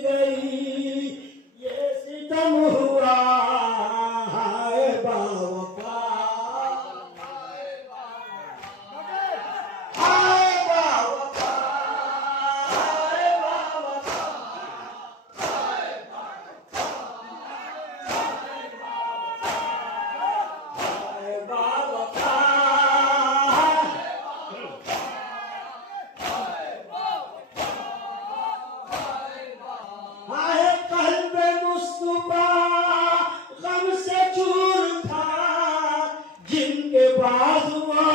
गई, ये सितम हुआ हाय बाबा का, हाय बाबा का, हाय बाबा का, हाय बाबा का। हाय कल्बे मुस्तफा गम से चूर था, जिनके बाजुओं